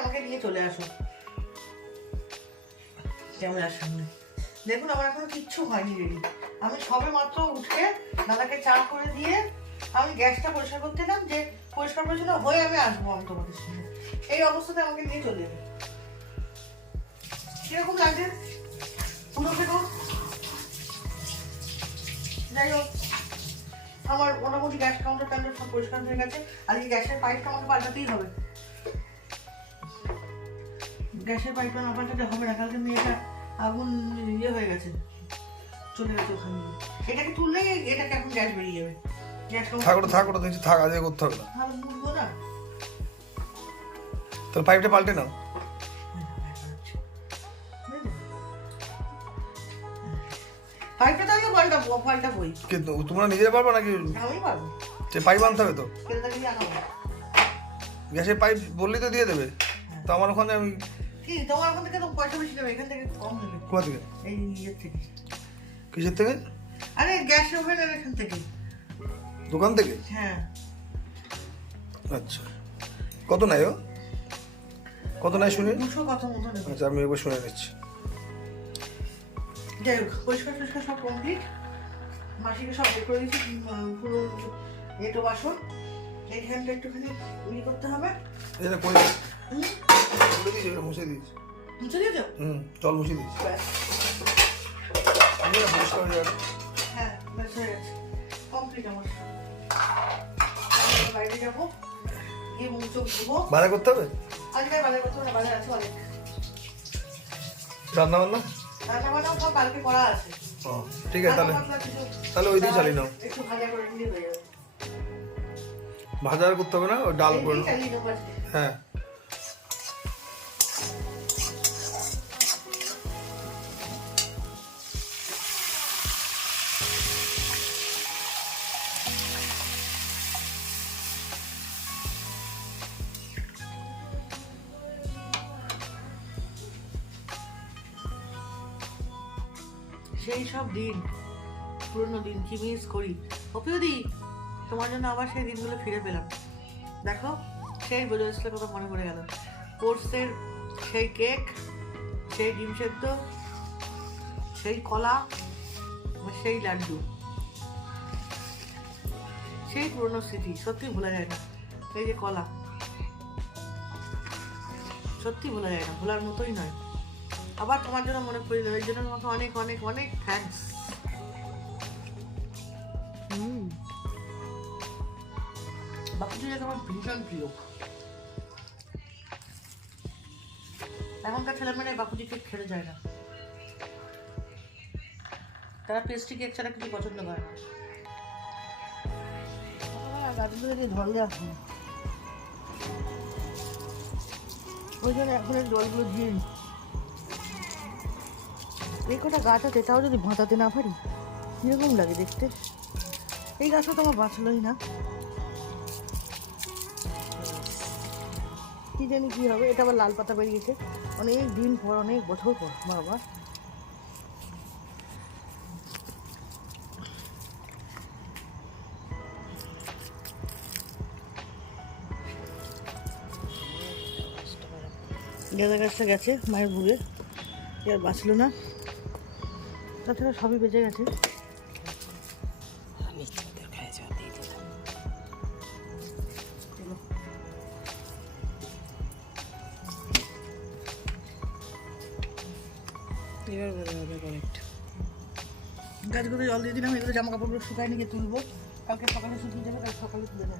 আমাকে নিয়ে চলে আসো ক্যামেরার সামনে। দেখুন আমার এখনো কিচ্ছু হয়নি রেডি। আমি সবে মাত্র উঠে দাদাকে চা করে দিয়ে আমি গ্যাসটা পরিষ্কার করতে এলাম, যে পরিষ্কার পরিচ্ছন্ন হয়ে আমি আসবো আমি তোমাদের সঙ্গে। এই অবস্থাতে আমাকে নিয়ে চলে যাবে। কিরকম লাগছে পুরো ফেরো? যাই হোক, আমার মোটামুটি গ্যাস কাউন্টার টাউন্টার সব পরিষ্কার হয়ে গেছে। আর এই গ্যাসের পাইপটা আমাকে পাল্টাতেই হবে। গ্যাসের পাইপটা না পাল্টাতে হবে না, কালকে মেয়েটা আগুন ইয়ে হয়ে গেছে, চলে গেছে ওখানে। এটাকে তুললে এটাকে এখন গ্যাস বেরিয়ে যাবে। থাক ওটা দেখছি, থাক আজকে করতে হবে না। ভালো বুঝবো না। তাহলে পাইপটা পাল্টে নাও। পাইপটা তো আগে পাল্টাবোই। কিন্তু তোমরা নিজেরা পারবা নাকি? আমি পারবো। সে পাইপ আনতে হবে তো। কেদারকে আনাবো। গ্যাসের পাইপ বললেই তো দিয়ে দেবে। তো আমার ওখানে আমি কি তোমার ওখান থেকে তো পয়সা বেশি দেবে, এখান থেকে কম দেবে। কোথা থেকে? এই ইয়ের থেকে। কিসের থেকে? আরে গ্যাস ওভেনের এখান থেকে। দোকান থেকে? হ্যাঁ। আচ্ছা, কত নাই ও? কত নাই শুনি? 200 কত মতো নেবে। আচ্ছা, আমি একবার শুনে নিচ্ছি। যাই হোক, পরিষ্কার টরিষ্কার সব কমপ্লিট। মাসিকে সব বের করে দিয়েছি, পুরো এটো বাসন। এইখানটা একটুখানি ইয়ে করতে হবে। এটা কই? বলে দিয়েছি, এটা মুছে দিয়েছি। মুছে দিয়েছো? জল মুছে দিয়েছি। আমি না পরিষ্কার হয়ে যাবে। হ্যাঁ, ব্যাস হয়ে গেছে, কমপ্লিট আমার। বাইরে যাবো, গিয়ে মুখ চোখ ধুবো। ভাড়া করতে হবে? আজকে বাজার করতে হবে না, বাজার আছে অনেক। রান্না বান্না? রান্না বান্নাও সব কালকে করা আছে। ও ঠিক আছে, তাহলে ওই দিয়ে চালিয়ে নাও। একটু ভাজা করে নিলে হয়ে যাবে। ভাজা আর করতে হবে না, ওই ডাল করে নাও। চালিয়ে নেবো আজকে। হ্যাঁ। সেই সব দিন, পুরোনো দিন কি মিস করি। অপিউদি, তোমার জন্য আবার সেই দিনগুলো ফিরে পেলাম। দেখো, সেই বোঝার কথা মনে পড়ে গেল। কোর্সের সেই কেক, সেই ডিম সেদ্ধ, সেই কলা, সেই লাড্ডু, সেই পুরোনো স্মৃতি সত্যি ভোলা যায় না। এই যে কলা, সত্যি ভোলা যায় না, ভোলার মতোই নয়। আবার তোমার জন্য মনে পড়ে যাবে, এই জন্য তোমাকে অনেক অনেক অনেক থ্যাঙ্কস। বাপুজি আমার ভীষণ প্রিয়। এখনকার ছেলেমেয়েরা বাপুজি কেক খেতে যায় না, তারা পেস্ট্রি কেক ছাড়া কিছু পছন্দ করে না। ওই জন্য এখন এই জলগুলো দিয়ে এই কটা গাছ আছে, তাও যদি বাঁচাতে না পারি কিরকম লাগে দেখতে। এই গাছটা তো আমার বাঁচলোই না, কি জানি কি হবে। এটা আবার লাল পাতা বেরিয়েছে অনেক দিন পর, অনেক বছর পর। বাবা, গাঁদা গাছটা গেছে মায়ের ভুগে, আর বাঁচলো না। তাছাড়া সবই বেঁচে গেছে। এবার বড় হবে অনেকটা। গাছগুলো জল দিয়ে দিলাম, এগুলো জামা কাপড়গুলো শুকায় নিয়ে তুলবো। কালকে সকালে শুকিয়ে যাবে, কাল সকালে তুলে দেবো।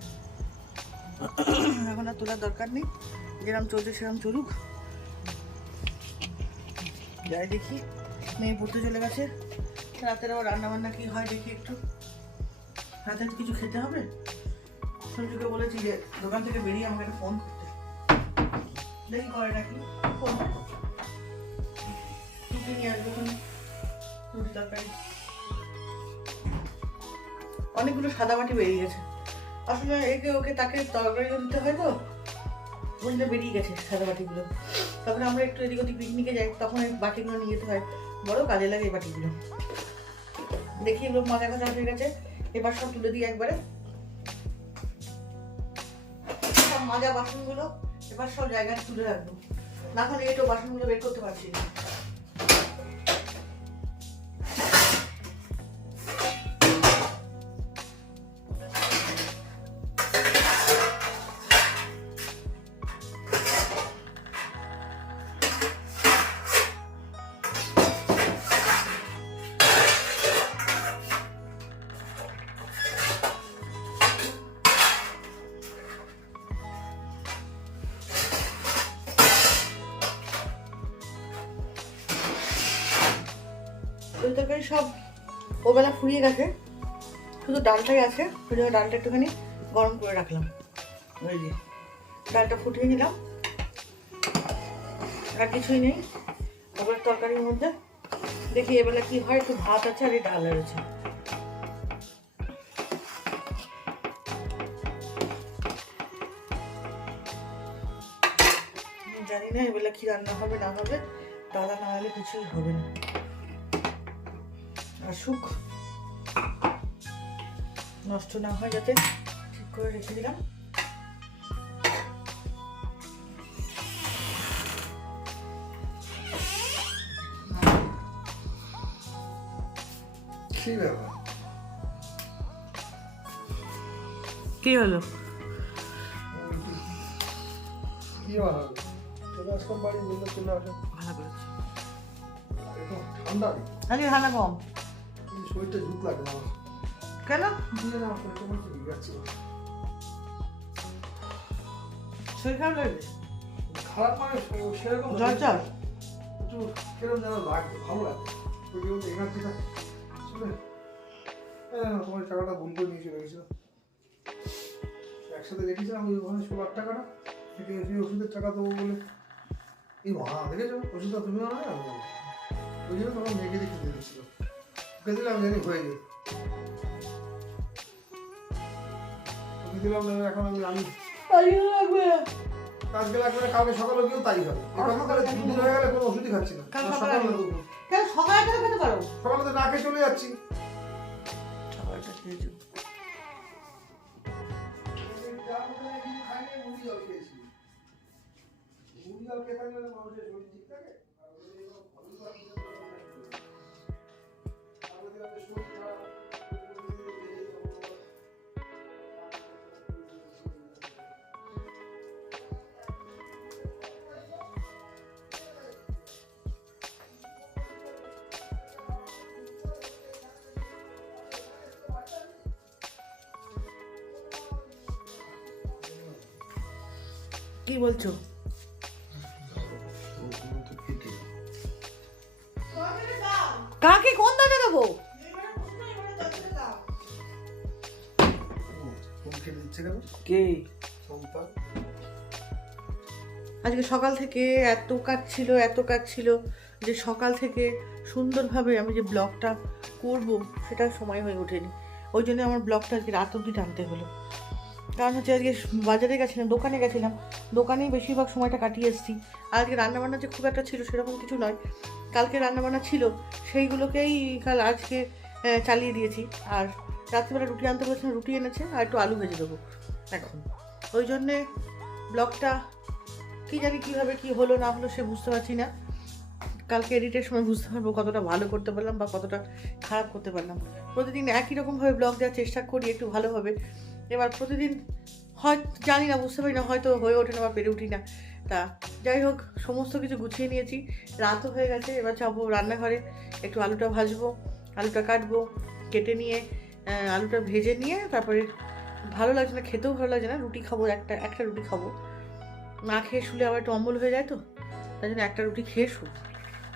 এখন আর তোলার দরকার নেই, যেরকম চলছে সেরকম চলুক। যাই দেখি, মেয়ে পড়তে চলে গেছে। রাতের আবার রান্না বান্না কি হয় দেখি একটু। রাতে কিছু খেতে হবে। সঞ্জুকে বলেছি যে দোকান থেকে বেরিয়ে আমাকে একটা ফোন করতে, দেখি করে নাকি। ফোন কি নিয়ে আসবো, রুটি তরকারি। অনেকগুলো সাদা বাটি বেরিয়ে গেছে। আসলে একে ওকে তাকে তরকারিও দিতে হয়, তো ওইটা বেরিয়ে গেছে সাদা বাটিগুলো। তখন আমরা একটু এদিক ওদিক পিকনিকে যাই, তখন এই বাটিগুলো নিয়ে যেতে হয়, বড় কাজে লাগে এই বাটিগুলো। দেখি এগুলো মাজা কাজা হয়ে গেছে, এবার সব তুলে দিই একবারে। সব মাজা বাসনগুলো এবার এবার সব জায়গায় তুলে রাখবো, না হলে এই তো বাসনগুলো বের করতে পারছি না। ওই তরকারি সব ওবেলা ফুরিয়ে গেছে, শুধু ডালটাই আছে। ওই জন্য ডালটা একটুখানি গরম করে রাখলাম। ওই যে ডালটা ফুটিয়ে নিলাম, আর কিছুই নেই ওবেলা তরকারির মধ্যে। দেখি এবেলা কি হয়, একটু ভাত আছে আর এই ডাল রয়েছে। জানি না এবেলা কি রান্না হবে না হবে, দাদা না হলে কিছুই হবে না। আসুক, নষ্ট না হয় যাতে, ঠিক করে রেখে দিলাম। কি ব্যাপার? কি হলো? কি হবে? চলে আসলাম বাড়ি, বললে চলে আসো। ভালো করেছি। এখন ঠান্ডা, আজকে ঠান্ডা কম। শরীরটা ঝুঁক লাগে না। কেন? দিয়ে না, শরীরটা মনে হচ্ছে ভিগাচ্ছে। শরীর খারাপ লাগবে? খারাপ মানে সেরকম জ্বর জ্বর? একটু কিরকম যেন লাগবে, ভালো লাগে। ওই যে এনার্জিটা চলে। তোমার টাকাটা ভুল করে নিয়ে চলে গেছিল, একসাথে রেখেছিলাম ওই ওখানে 16,000 টাকাটা, থেকে সেই ওষুধের টাকা দেবো বলে। এই মা দেখেছো ওষুধটা তুমিও না, ওই জন্য তখন মেয়েকে দেখে দিয়ে দিচ্ছিল, ওকে দিলাম জানি হয়ে যেত। ওকে দিলাম না, এখন আমি আজকে লাগবে না, কালকে সকালে গিয়েও তাই হবে। সকালে 2 দিন হয়ে গেলে কোনো ওষুধই খাচ্ছি না। সকালে কেন সকালে কেন খেতে পারো? সকালে তো না খেয়ে চলে যাচ্ছি। সকালটা খেয়ে যাও। কি বলছো? কাকে কোন দাদা দেবো? কে? আজকে সকাল থেকে এত কাজ ছিল যে সকাল থেকে সুন্দরভাবে আমি যে ব্লগটা করব সেটা সময় হয়ে ওঠেনি। ওই জন্য আমার ব্লগটা আজকে রাত অবধি টানতে হলো। কারণ হচ্ছে আজকে বাজারে গেছিলাম, দোকানে গেছিলাম, দোকানেই বেশিরভাগ সময়টা কাটিয়ে এসেছি। আর আজকে রান্নাবান্না যে খুব একটা ছিল সেরকম কিছু নয়, কালকে রান্নাবান্না ছিল সেইগুলোকেই আজকে চালিয়ে দিয়েছি। আর রাত্রিবেলা রুটি আনতে বলছিলাম, রুটি এনেছে, আর একটু আলু ভেজে দেবো এখন। ওই জন্যে ব্লগটা কী জানি কীভাবে কী হলো না হলো সে বুঝতে পারছি না। কালকে এডিটের সময় বুঝতে পারবো কতটা ভালো করতে পারলাম বা কতটা খারাপ করতে পারলাম। প্রতিদিন একই রকমভাবে ব্লগ দেওয়ার চেষ্টা করি একটু ভালোভাবে, এবার প্রতিদিন হয়তো জানি না, বুঝতে পারি না, হয়তো হয়ে ওঠে না বা পেরে উঠি না। তা যাই হোক, সমস্ত কিছু গুছিয়ে নিয়েছি, রাতও হয়ে গেছে। এবার যাবো রান্নাঘরে, একটু আলুটা ভাজবো, আলুটা কাটবো, কেটে নিয়ে আলুটা ভেজে নিয়ে তারপরে ভালো লাগছে না, খেতেও ভালো লাগছে না, রুটি খাবো, একটা রুটি খাবো। না খেয়ে শুলে আবার একটু অম্বল হয়ে যায়, তো তাই জন্য একটা রুটি খেয়ে শু।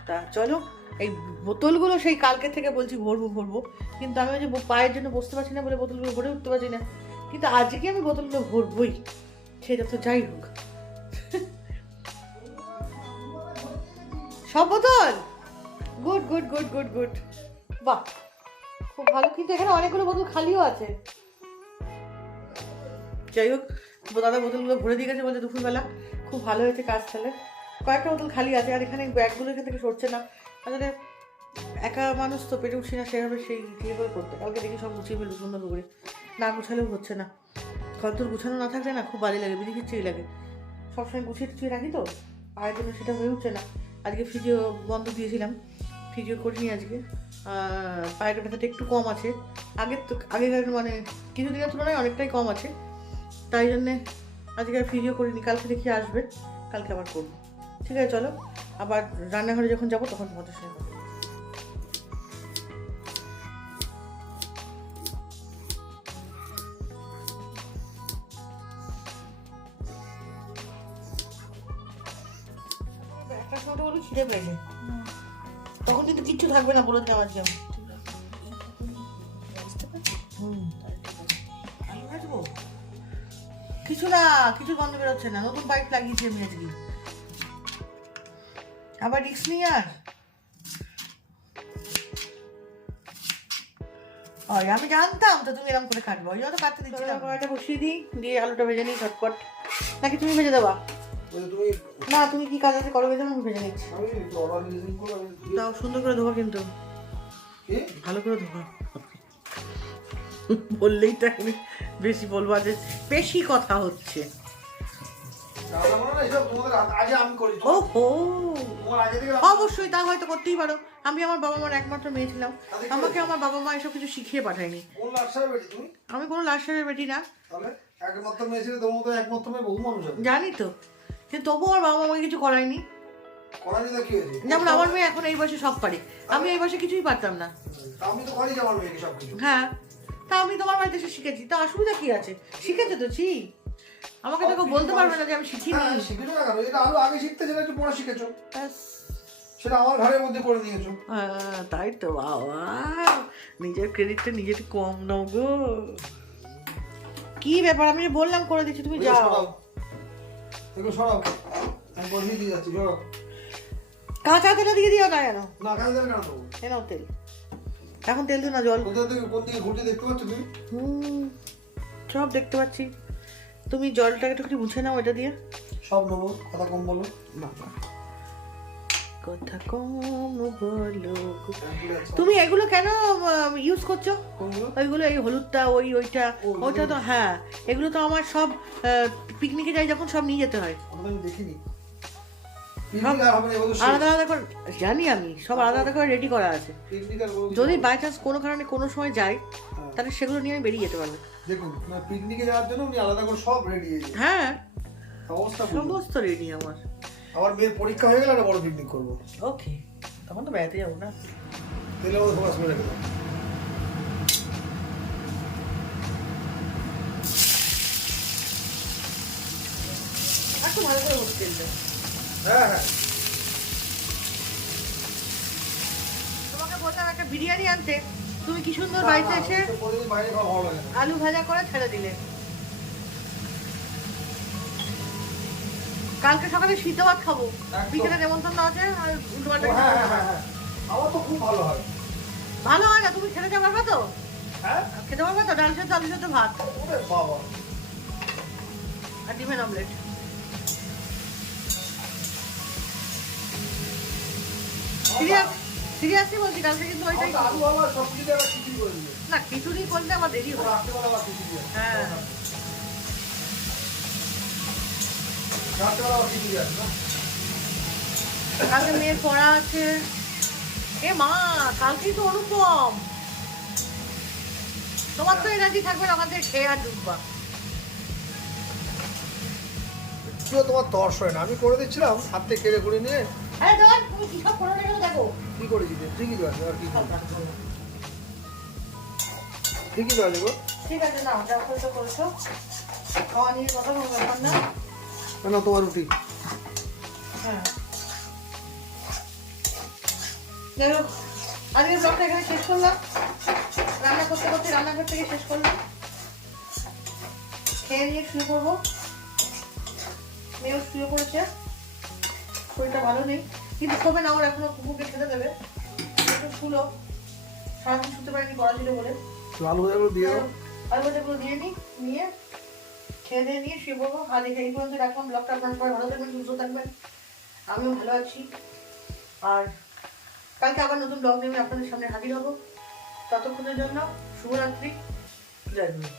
তা চলো, এই বোতলগুলো সেই কালকে থেকে বলছি ভরবো, কিন্তু আমি ওই যে পায়ের জন্য বসতে পারছি না বলে বোতলগুলো ভরে উঠতে পারছি না, কিন্তু আজকে আমি বোতলগুলো ভরবই, সেটা তো যাই হোক। সব বোতল good good good good good, বাহ খুব ভালো। কিন্তু এখানে অনেকগুলো বোতল খালিও আছে। যাই হোক, দাদা বোতলগুলো ভরে দিয়ে গেছে বলছে দুপুরবেলা, খুব ভালো হয়েছে কাজ তাহলে। কয়েকটা বোতল খালি আছে, আর এখানে ব্যাগগুলো এখান থেকে সরছে না। আসলে একা মানুষ তো, পেটে উঠছি না সেভাবে, সেই যেভাবে করতে। কালকে দেখি সব গুছিয়ে ফেলবো সুন্দর করে, না গুছালেও হচ্ছে না। ঘরদোর গুছানো না থাকলে না খুব বাজে লাগে, বিধিখিচ্ছিরি লাগে। সবসময় গুছিয়ে টুছিয়ে রাখি তো, পায়ের জন্য সেটা হয়ে উঠছে না। আজকে ফিজিও বন্ধ দিয়েছিলাম, ফিজিও করিনি আজকে। পায়ের ব্যথাটা একটু কম আছে, আগেকার মানে কিছুদিনের তুলনায় অনেকটাই কম আছে, তাই জন্যে আজকে আর ফিজিও করিনি। কালকে দেখি আসবে, কালকে আবার করবো। ঠিক আছে, চলো আবার রান্নাঘরে যখন যাবো তখন তোমাদের সঙ্গে কথা বলবো। একটা সময় তো বলি ছিঁড়ে পেয়েছে, তখন কিন্তু কিচ্ছু থাকবে না, বলে দিলাম আজকে আমি। আলু ভাজবো? কিছু না, কিছু গন্ধ বেরোচ্ছে না। নতুন পাইপ লাগিয়েছি আমি আজকে, আবার রিক্স নিয়ে আর। ওই আমি জানতাম তো তুমি এরকম করে কাটবো, ওই জন্য কাটতে দিচ্ছিলাম। কড়াইটা বসিয়ে দিই, দিয়ে আলুটা ভেজে নিই ঝটপট। নাকি তুমি ভেজে দেবা? তুমি না, তুমি কি কাজ আছে করো, ভেজে আমি ভেজে নিচ্ছি। আমি অর্ডার রিলিজিং করে আমি তাও সুন্দর করে ধোবা কিন্তু, কি ভালো করে ধোবা। বললেই তো আমি বেশি বলবো, যে বেশি কথা হচ্ছে। দাদা বলো না এসব তোমাদের আগে আমি করি। ওহো, তোমার আগে থেকে অবশ্যই তা হয়তো করতেই পারো। আমি আমার বাবা মার একমাত্র মেয়ে ছিলাম, আমাকে আমার বাবা মা এসব কিছু শিখিয়ে পাঠায়নি। কোন লাশায় বেটি তুমি? আমি কোনো লাস্টের বেটি না। তাহলে একমাত্র মেয়ে ছিল, তোমার মতো একমাত্র মেয়ে বহু মানুষ আছে। জানি তো, কিন্তু তবুও আমার বাবা মা আমাকে কিছু করায়নি। করানি দা কি হয়েছে? যেমন আমার মেয়ে এখন এই বয়সে সব পারে, আমি এই বয়সে কিছুই পারতাম না। তা আমি তো করি আমার মেয়েকে সব কিছু। হ্যাঁ, তা আমি তোমার বাড়িতে এসে শিখেছি, তা অসুবিধা কি আছে? শিখেছে তো ছি, আমাকে তো কেউ বলতে পারবে না যে আমি শিখিনি। হ্যাঁ, শিখেছো না কেন? এটা আরো আগে শিখতে সেটা একটু পরে শিখেছো, ব্যাস। সেটা আমার ঘরের মধ্যে করে নিয়েছো। তাই তো বাবা, নিজের ক্রেডিটটা নিজের কম নাও গো। কি ব্যাপার, আমি যে বললাম করে দিচ্ছি, তুমি এগুলো যাও। সরাও, এগুলো সরাও, আমি বসিয়ে দিয়ে যাচ্ছি, সরাও। কাঁচা তেলে দিয়ে দিও না কেন? না কেন দেবে কেন দেবো? এনাও তেল, এখন তেল দিও না, জল। কোন দিকে ঘুরতে দেখতে পাচ্ছ তুমি? সব দেখতে পাচ্ছি। তুমি জলটা একটু মুছে নাও এটা দিয়ে। সব নেবো, কথা কম বলো। বাবা, কথা কম বলো। তুমি এগুলো কেন ইউজ করছো? কোনগুলো? ওইগুলো, এই হলুদটা, ওইটা ওইটা তো, হ্যাঁ এগুলো তো আমার সব পিকনিকে যাই যখন সব নিয়ে যেতে হয়। আমি দেখিনি। পিকনিক আর হবে না এগুলো। আলাদা আলাদা করে জানি আমি, সব আলাদা আলাদা করে রেডি করা আছে। পিকনিক আর বলো। যদি বাই চান্স কোনো কারণে কোনো সময় যাই, তাহলে সেগুলো নিয়ে আমি বেরিয়ে যেতে পারবো। দেখুন, পিকনিকে যাওয়ার জন্য উনি আলাদা করে সব রেডি হয়ে যায়। হ্যাঁ, অবস্থা সমস্ত রেডি আমার। আমার মেয়ের পরীক্ষা হয়ে গেলে একটা বড় পিকনিক করবো। ওকে, তখন তো বেড়াতে যাবো না। তেলে মধ্যে ফোকাস করে রেখে দাও। একটু ভালো করে বসে তেলটা। হ্যাঁ হ্যাঁ, তোমাকে বললাম একটা বিরিয়ানি আনতে, তুমি কি সুন্দর বাড়িতে এসে প্রতিদিন বাইরে খাওয়া ভালো লাগে না। আলু ভাজা করে ছেড়ে দিলে। কালকে সকালে সিদ্ধ ভাত খাবো, একদম। বিকেলে নেমন্তন্ন আছে, আর উল্টো পাল্টা ও, হ্যাঁ হ্যাঁ হ্যাঁ হ্যাঁ, আমার তো খুব ভালো হয়। ভালো হয় না, তুমি খেতে যেতে পারবে তো? হ্যাঁ, খেতে পারবে তো? ডাল সেদ্ধ, আলু সেদ্ধ, ভাত ওরে বাবা। আর ডিমের অমলেট। সিরিয়াসলি বলছি, কালকে কিন্তু ওইটাই আমার তো আলু ভালো হয়, সব কিছু দিয়ে আবার খিচুড়ি করে দিবে। না, খিচুড়ি করলে আমার দেরি হয়। রাত্রেবেলা আবার খিচুড়ি আছে। হ্যাঁ, রাত্রেবেলা আবার খিচুড়ি আছে না? কালকে মেয়ের পড়া আছে। এ মা, কালকেই তো অনুপম। তোমার তো এনার্জি থাকবে না, ওখান থেকে খেয়ে আর ডুববা। কেউ তোমার তর্স হয় না, আমি করে দিচ্ছিলাম হাত থেকে কেড়ে করে নিয়ে। আরে ধর, তুমি কি সব করে রেখেছো দেখো। কি করেছি যে? ঠিকই তো আছে, আর কি করবো? ঠিকই তো আছে গো। ঠিক আছে, না যা করেছো করেছো, খাওয়া নিয়ে কথা কোনো ব্যাপার না। কেন তোমার রুটি? হ্যাঁ, যাই হোক, আজকের ব্লগটা এখানে শেষ করলাম। রান্না করতে করতে রান্নাঘর থেকে শেষ করলাম। খেয়ে নিয়ে শুয়ে পড়বো। মেয়েও শুয়ে পড়েছে, শরীরটা ভালো নেই, কিন্তু তবে না, আমার এখনো কুকুরকে খেতে দেবে। একটু শুলো, সারাদিন শুতে পারিনি পড়া ছিল বলে। আলু ভাজাগুলো দিয়ে দাও। আলু ভাজাগুলো দিয়ে নিই, নিয়ে খেয়ে দিয়ে নিয়ে শুয়ে পড়বো। আজ এই পর্যন্ত রাখলাম ব্লগটা। আপনারা সবাই ভালো থাকবেন, সুস্থ থাকবেন, আমিও ভালো আছি। আর কালকে আবার নতুন ব্লগ নিয়ে আপনাদের সামনে হাজির হব। ততক্ষণের জন্য শুভরাত্রি, জয় গুরু।